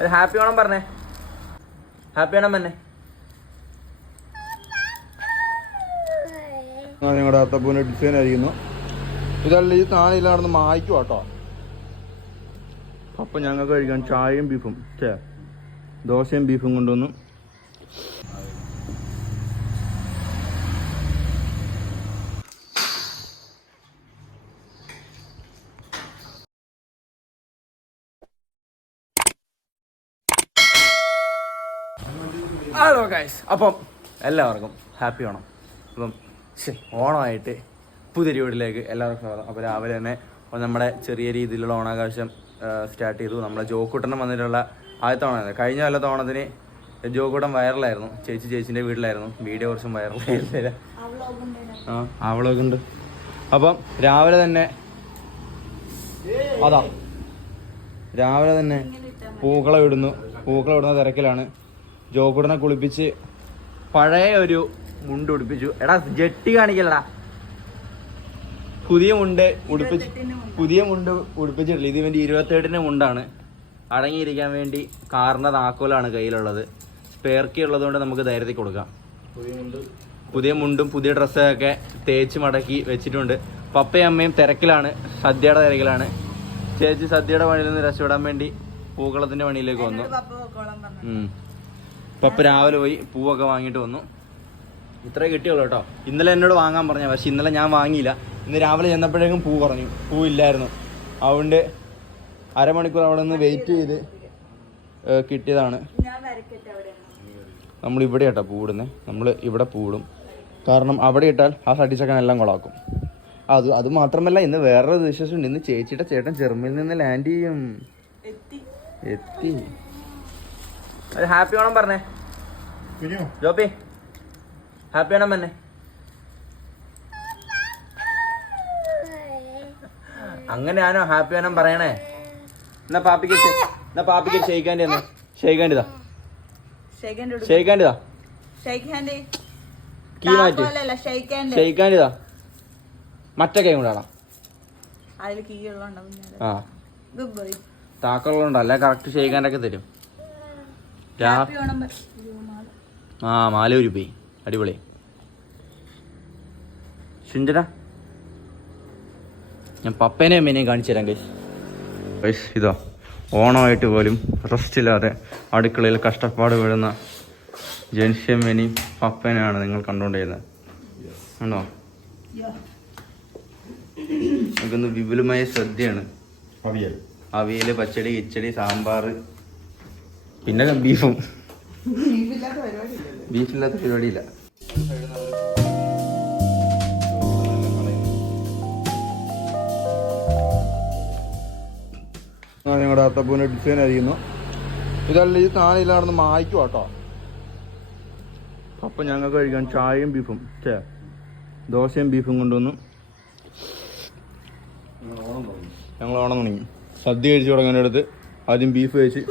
ഒരു ഹാപ്പി ഓണം പറഞ്ഞേ. ഹാപ്പി ഓണം തന്നെ ഞങ്ങളുടെ അത്തപ്പൂവിന്റെ ഡിസൈൻ ആയിരിക്കുന്നു. ഇതല്ല ഈ സാധനം ഇല്ലാണെന്ന് മായ്ക്കും കേട്ടോ അപ്പം ഞങ്ങൾക്ക് കഴിക്കാൻ ചായയും ബീഫും ചേ ദോശയും ബീഫും കൊണ്ടുവന്നു. ഹലോ ഗൈസ് അപ്പം എല്ലാവർക്കും ഹാപ്പി ഓണം. അപ്പം ഓണമായിട്ട് പുതിയ വീട്ടിലേക്ക് എല്ലാവർക്കും സ്വാഗതം. അപ്പോൾ രാവിലെ തന്നെ നമ്മുടെ ചെറിയ രീതിയിലുള്ള ഓണാകാശം സ്റ്റാർട്ട് ചെയ്തു. നമ്മുടെ ജോക്കൂട്ടനം വന്നിട്ടുള്ള ആദ്യത്തെ ഓണം കഴിഞ്ഞ കൊല്ലത്തെ ഓണത്തിന് ജോക്കൂട്ടൻ വൈറലായിരുന്നു. ചേച്ചി ചേച്ചിന്റെ വീട്ടിലായിരുന്നു. വീഡിയോ കുറച്ചും വൈറലായിരുന്നില്ല ആ അവളൊക്കെ ഉണ്ട്. അപ്പം രാവിലെ തന്നെ അതാ. രാവിലെ തന്നെ പൂക്കളം ഇടുന്നു. പൂക്കളം ഇടുന്ന തിരക്കിലാണ്. ജോക്കുടനെ കുളിപ്പിച്ച് പഴയ ഒരു മുണ്ട് ഉടുപ്പിച്ചു. എടാ ജെട്ടി കാണിക്കലടാ പുതിയ മുണ്ട് ഉടുപ്പിച്ച് പുതിയ മുണ്ട് ഉടുപ്പിച്ചിട്ടില്ല. ഇത് ഇവന്റെ ഇരുപത്തേഴിന് മുണ്ടാണ്. അടങ്ങിയിരിക്കാൻ വേണ്ടി കാറിന്റെ താക്കോലാണ് കയ്യിലുള്ളത്. സ്പെയർക്കി ഉള്ളത് കൊണ്ട് നമുക്ക് ധൈര്യത്തിൽ കൊടുക്കാം. പുതിയ മുണ്ടും. പുതിയ ഡ്രസ്സൊക്കെ തേച്ച് മടക്കി വെച്ചിട്ടുണ്ട്. പപ്പയും അമ്മയും തിരക്കിലാണ്. സദ്യയുടെ തിരക്കിലാണ്. ചേച്ചി സദ്യയുടെ പണിയിൽ നിന്ന് രക്ഷപ്പെടാൻ വേണ്ടി പൂക്കളത്തിന്റെ പണിയിലേക്ക് വന്നു. ഉം. പപ്പ രാവിലെ പോയി പൂവൊക്കെ വാങ്ങിട്ട് വന്നു. ഇത്രേ കിട്ടിയുള്ളൂ കേട്ടോ. ഇന്നലെ എന്നോട് വാങ്ങാൻ പറഞ്ഞ പക്ഷെ ഇന്നലെ ഞാൻ വാങ്ങിയില്ല. ഇന്ന് രാവിലെ ചെന്നപ്പോഴേക്കും പൂ കുറഞ്ഞു പൂ ഇല്ലായിരുന്നു. അതുകൊണ്ട് അരമണിക്കൂർ അവിടെ നിന്ന് വെയിറ്റ് ചെയ്ത് കിട്ടിയതാണ്. നമ്മൾ ഇവിടെ കേട്ടോ പൂടുന്നത് നമ്മൾ ഇവിടെ പൂവിടും കാരണം അവിടെ ഇട്ടാൽ ആ സട്ടിച്ചക്കൻ എല്ലാം കൊളാക്കും. അത് അത് മാത്രമല്ല ഇന്ന് വേറൊരു വിശേഷമുണ്ട്. ഇന്ന് ചേച്ചിയുടെ ചേട്ടൻ ജർമ്മനിയിൽ നിന്ന് ലാൻഡ് ചെയ്യും. എത്തി. ഒരു ഹാപ്പി ഓണം പറഞ്ഞേ. ജോപ്പി ഹാപ്പി ഓണം പറഞ്ഞേ. അങ്ങനെയാണോ ഹാപ്പി ഓണം പറയണേ. എന്നാ പാപ്പിക്ക് എന്നാ പാപ്പിക്ക് ഷെയ്ക്കാന്റെ ഒന്ന്. ഷെയ്ക്കാന്റെതാ ഷെയ്ക്കാന്റെതാ കീ മാറ്റി. ഷെയ്ക്കാന്റെതാ മറ്റേ കൈ കൊണ്ടാണ് കീ ആ. ദുബായ് താക്കളുണ്ടോ അല്ല കറക്റ്റ് ഷെയ്ക്കാന്റെ ഒക്കെ തരും. ആ മാലൂരി പോയി അടിപൊളി. ശുഞ്ചന ഞാൻ പപ്പേനെ അമ്മേനെയും കാണിച്ചു തരാം കൈസ് ഗൈസ് ഇതാ ഓണമായിട്ട് പോലും റെസ്റ്റ് ഇല്ലാതെ അടുക്കളയിൽ കഷ്ടപ്പാട് വിടുന്ന ജൻഷ്യമ്മേനെയും പപ്പേനെയാണ് നിങ്ങൾ കണ്ടുകൊണ്ടിരുന്നത്. ആണോ നമുക്കൊന്ന് വിപുലമായ സദ്യയാണ് അവിയൽ. അവിയൽ പച്ചടി കിച്ചടി സാമ്പാർ പിന്നെ ബീഫും. ബീഫില്ലാത്ത പരിപാടിയില്ല. ഞങ്ങളുടെ അത്തപ്പൂവിന്റെ ഡിസൈൻ അരിയുന്നു. ഇതല്ല ഈ സാധനം ഇല്ലാണെന്ന് മായ്ക്കും കേട്ടോ അപ്പം ഞങ്ങൾക്ക് കഴിക്കാൻ ചായയും ബീഫും ചേ ദോശയും ബീഫും കൊണ്ടുവന്നു. ഞങ്ങൾ ഓണം തുടങ്ങി. സദ്യ കഴിച്ചു തുടങ്ങാനടുത്ത് ആദ്യം ബീഫ് കഴിച്ച്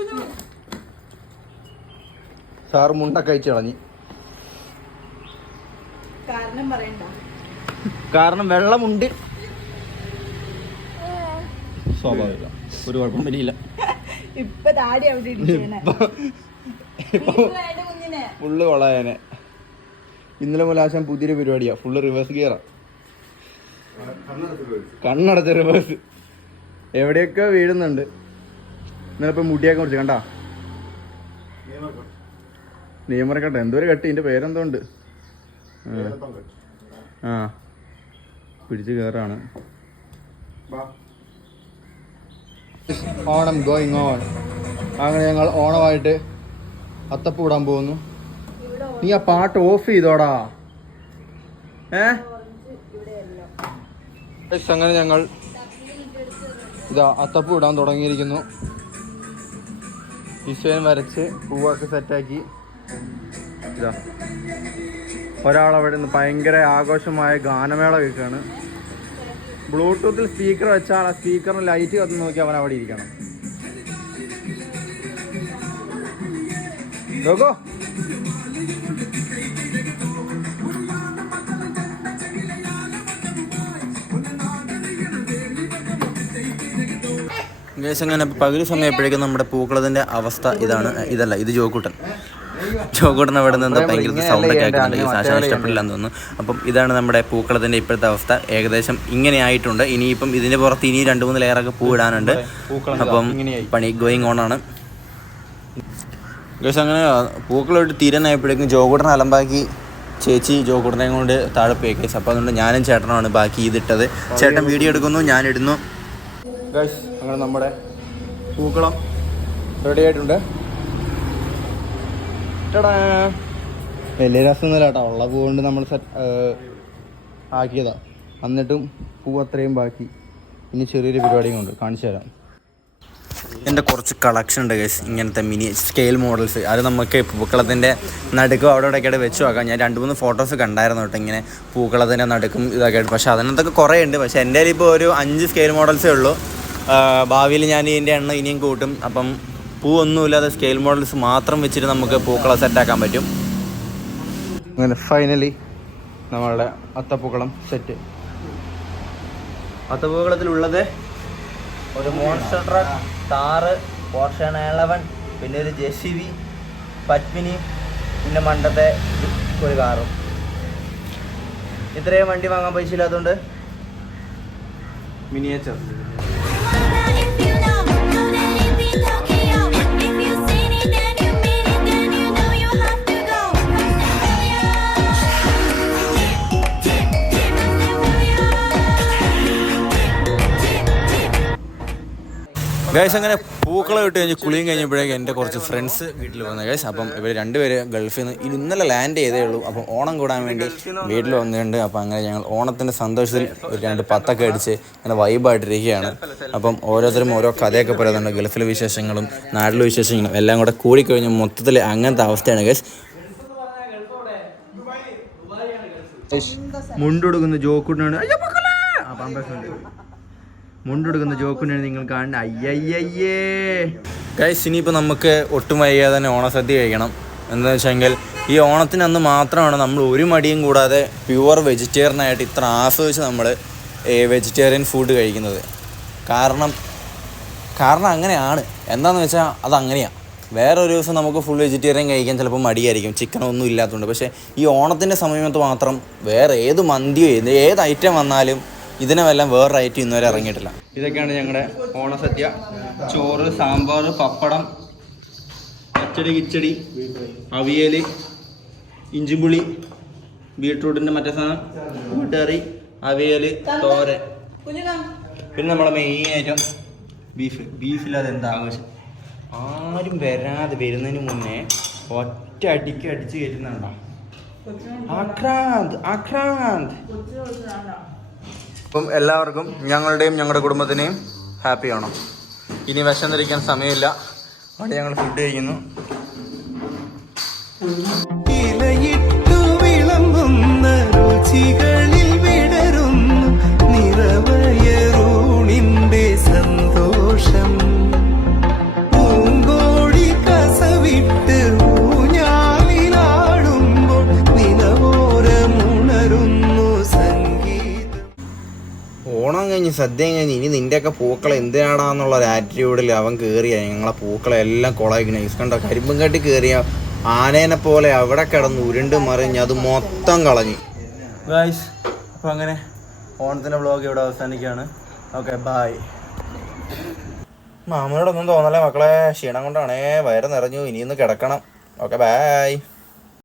സാറ് മുണ്ട കഴിച്ചു കളഞ്ഞു. കാരണം പറയണ്ട. കാരണം വെള്ളമുണ്ട്. സ്വാഭാവിക. ഒരു കുഴപ്പം ഇപ്പൊ താടി അവിടെ ഇടിച്ചേനെ കുഞ്ഞിനെ ഫുള്ള് വളയനെ. ഇന്നലെ മുതൽ ആശാൻ പുതിയൊരു പരിപാടിയാ. ഫുള്ള് റിവേഴ്സ് ഗിയറാ കണ്ണടച്ച റിവേഴ്സ് എവിടെയൊക്കെ വീഴുന്നുണ്ട്. ഇന്നലെ ഇപ്പൊ മുടിയൊക്കെ മുറിച്ച് കണ്ടാ? നിയമറക്കട്ടെ. എന്തോ ഒരു കട്ടി? ഇതിന്റെ പേരെന്തോണ്ട്? ആ. പിടിച്ച് കയറാണ് ഓണം ഗോയിങ് ഓൺ അങ്ങനെ ഞങ്ങൾ ഓണമായിട്ട് അത്തപ്പൂടാൻ പോകുന്നു. നീ ആ പാട്ട് ഓഫ് ചെയ്തോടാ. ഏ? അങ്ങനെ ഞങ്ങൾ ഇതാ അത്തപ്പൂ ഇടാൻ തുടങ്ങിയിരിക്കുന്നു. ഡിസൈൻ വരച്ച് പൂവൊക്കെ സെറ്റാക്കി ഇതാ. ഒരാളവിടെ നിന്ന് ഭയങ്കര ആഘോഷമായ ഗാനമേള കേൾക്കുകയാണ്. ബ്ലൂടൂത്തിൽ സ്പീക്കർ വെച്ചാൽ ആ സ്പീക്കറിന് ലൈറ്റ് കത്ത് നോക്കി അവൻ അവിടെ ഇരിക്കണം. നോക്കോ. അങ്ങനെ പകുതി സമയപ്പോഴേക്കും നമ്മുടെ പൂക്കളതിന്റെ അവസ്ഥ ഇതാണ്. ഇതല്ല ഇത് ജോക്കൂട്ടൻ. ജോക്കൂട്ടൻ അവിടെ നിന്ന് ഭയങ്കര സൗണ്ട് ഒക്കെ ആക്കുന്നുണ്ട് ഈ സാശാൻ ഇഷ്ടപ്പെടില്ലെന്ന് തോന്നുന്നു. അപ്പം ഇതാണ് നമ്മുടെ പൂക്കളത്തിന്റെ ഇപ്പോഴത്തെ അവസ്ഥ. ഏകദേശം ഇങ്ങനെ ആയിട്ടുണ്ട്. ഇനിയിപ്പം ഇതിന്റെ പുറത്ത് ഇനി രണ്ട് മൂന്ന് ലെയറൊക്കെ പൂ ഇടാനുണ്ട് അപ്പം പണി ഗോയിങ് ഓൺ ആണ്. ഏകദേശം അങ്ങനെ പൂക്കളോട്ട് തീരാനായപ്പോഴേക്കും ജോകൂട്ടൻ അലമ്പാക്കി ചേച്ചി ജോകൂട്ടനെ കൊണ്ട് താഴെ പോയി ഗൈസ്. അപ്പോൾ അതുകൊണ്ട് ഞാനും ചേട്ടനാണ് ബാക്കി ഇതിട്ടത്. ചേട്ടൻ വീഡിയോ എടുക്കുന്നു ഞാൻ ഇടുന്നു. ഗൈസ് അങ്ങനെ നമ്മുടെ പൂക്കളം റെഡി ആയിട്ടുണ്ട്. വലിയ രസമൊന്നുമില്ല കേട്ടോ ഉള്ള പൂ കൊണ്ട് നമ്മൾ സെറ്റ് ആക്കിയതാ. എന്നിട്ടും പൂ അത്രയും ബാക്കി. ഇനി ചെറിയൊരു പരിപാടിയും ഉണ്ട് കാണിച്ചു തരാം. എന്റെ കുറച്ച് കളക്ഷൻ ഉണ്ട് ഗൈസ് ഇങ്ങനത്തെ മിനി സ്കെയിൽ മോഡൽസ് അത് നമുക്ക് പൂക്കളത്തിന്റെ നടുക്കും അവിടെ ഇവിടെയൊക്കെ വെച്ച് നോക്കാം. ഞാൻ രണ്ട് മൂന്ന് ഫോട്ടോസ് കണ്ടായിരുന്നു കേട്ടോ ഇങ്ങനെ പൂക്കളത്തിന്റെ നടുക്കും ഇതൊക്കെ ആയിട്ട്. പക്ഷേ അതിനകത്തൊക്കെ കുറേ ഉണ്ട്. പക്ഷേ എന്റെ കയ്യിൽ ഇപ്പോൾ ഒരു അഞ്ച് സ്കെയിൽ മോഡൽസേ ഉള്ളൂ. ഭാവിയിൽ ഞാൻ ഇതിന്റെ എണ്ണം ഇനിയും കൂട്ടും. അപ്പം പൂ ഒന്നുമില്ലാതെ സ്കെയിൽ മോഡൽസ് മാത്രം വെച്ചിട്ട് നമുക്ക് പൂക്കളെ സെറ്റാക്കാൻ പറ്റും. അങ്ങനെ ഫൈനലി നമ്മളുടെ അത്തപ്പൂക്കളം സെറ്റ് അത്തപ്പൂക്കളത്തിലുള്ളത് ഒരു monster truck car portion eleven പിന്നെ ഒരു ജെ സി ബി പത്മിനി പിന്നെ മണ്ടത്തെ ഒരു കാറും ഇത്രയും വണ്ടി വാങ്ങാൻ പൈസ ഇല്ലാത്തതുകൊണ്ട് മിനിയേച്ചർ ഗൈസ് അങ്ങനെ പൂക്കളം വിട്ട് കഴിഞ്ഞ് കുളിയും കഴിഞ്ഞപ്പോഴേക്കും എന്റെ കുറച്ച് ഫ്രണ്ട്സ് വീട്ടിൽ വന്ന. ഗൈസ് അപ്പം ഇവർ രണ്ടുപേര് ഗൾഫിൽ നിന്ന് ഇനി ഇന്നലെ ലാൻഡ് ചെയ്തേ ഉള്ളൂ. അപ്പം ഓണം കൂടാൻ വേണ്ടി വീട്ടിൽ വന്നിട്ടുണ്ട്. അപ്പം അങ്ങനെ ഞങ്ങൾ ഓണത്തിന്റെ സന്തോഷത്തിൽ ഒരു രണ്ട് പത്തൊക്കെ അടിച്ച് അങ്ങനെ വൈബായിട്ടിരിക്കുകയാണ് അപ്പം ഓരോരുത്തരും ഓരോ കഥയൊക്കെ പറയുന്നുണ്ട്. ഗൾഫിലെ വിശേഷങ്ങളും നാട്ടിലെ വിശേഷങ്ങളും എല്ലാം കൂടെ കൂടിക്കഴിഞ്ഞ് മൊത്തത്തിൽ അങ്ങനത്തെ അവസ്ഥയാണ്. ഗൈസ് മുണ്ടെടുക്കുന്ന ജോക്കുണ്ടാണ് മുണ്ടെടുക്കുന്ന ജോക്കിനെ നിങ്ങൾ കാണുന്നത് അയ്യയ്യേ ഗൈസ് ഇനിയിപ്പോൾ നമുക്ക് ഒട്ടും വൈകാതെ തന്നെ ഓണസദ്യ കഴിക്കണം. എന്താണെന്ന് വെച്ചെങ്കിൽ ഈ ഓണത്തിന് അന്ന് മാത്രമാണ് നമ്മൾ ഒരു മടിയും കൂടാതെ പ്യുവർ വെജിറ്റേറിയനായിട്ട് ഇത്ര ആസ്വദിച്ച് നമ്മൾ വെജിറ്റേറിയൻ ഫുഡ് കഴിക്കുന്നത്. കാരണം കാരണം അങ്ങനെയാണ്. എന്താണെന്ന് വെച്ചാൽ അത് അങ്ങനെയാണ് വേറെ ഒരു ദിവസം നമുക്ക് ഫുൾ വെജിറ്റേറിയൻ കഴിക്കാൻ ചിലപ്പോൾ മടിയായിരിക്കും. ചിക്കൻ ഒന്നും ഇല്ലാത്തതുകൊണ്ട്. പക്ഷേ ഈ ഓണത്തിന്റെ സമയത്ത് മാത്രം വേറെ ഏത് മന്തിയോ ഏത് ഏത് ഐറ്റം വന്നാലും ഇതിനെ വല്ല വേറൊരു ഐറ്റം ഇന്നുവരെ ഇറങ്ങിയിട്ടില്ല. ഇതൊക്കെയാണ് ഞങ്ങളുടെ ഓണസദ്യ. ചോറ് സാമ്പാർ പപ്പടം പച്ചടി കിച്ചടി അവിയൽ ഇഞ്ചിമ്പുളി ബീട്രൂട്ടിന്റെ മറ്റേ സാധനം കൂട്ടുകറി അവിയൽ തോരൻ. പിന്നെ നമ്മളെ മെയിൻ ഐറ്റം ബീഫ് ബീഫില്ലാതെ എന്താ ആവശ്യം ആരും വരാതെ വരുന്നതിന് മുന്നേ ഒറ്റ അടിക്ക് അടിച്ച് കയറ്റുന്നുണ്ടോ ആക്രാന്ത് ആക്രാന്ത്. അപ്പം എല്ലാവർക്കും ഞങ്ങളുടെയും ഞങ്ങളുടെ കുടുംബത്തിനെയും ഹാപ്പി ആണോ ഇനി വിശന്നിരിക്കാൻ സമയമില്ല. അവിടെ ഞങ്ങൾ ഫുഡ് കഴിക്കുന്നു. ഇലയിട്ടു രുചികളിൽ സന്തോഷം. ഓണം കഴിഞ്ഞ് കഴിഞ്ഞാൽ ഇനി നിന്റെയൊക്കെ പൂക്കൾ എന്തിനാടാന്നുള്ള ഒരു ആറ്റിറ്റ്യൂഡിൽ അവൻ കയറിയ ഞങ്ങളെ പൂക്കളെല്ലാം എല്ലാം ഈസ് കണ്ടോ കരിമ്പും കാട്ടി കയറിയ ആനേനെ പോലെ അവിടെ കിടന്ന് ഉരുണ്ട് മറിഞ്ഞ് അത് മൊത്തം കളഞ്ഞു. ഗായ്സ് അപ്പം അങ്ങനെ ഓണത്തിന്റെ വ്ളോഗ് ഇവിടെ അവസാനിക്കുകയാണ്. ഓക്കെ ബായ് മാമനോടൊന്നും തോന്നല്ലേ മക്കളെ. ക്ഷീണം കൊണ്ടാണേ വയറ് നിറഞ്ഞു. ഇനിയൊന്ന് കിടക്കണം. Okay bye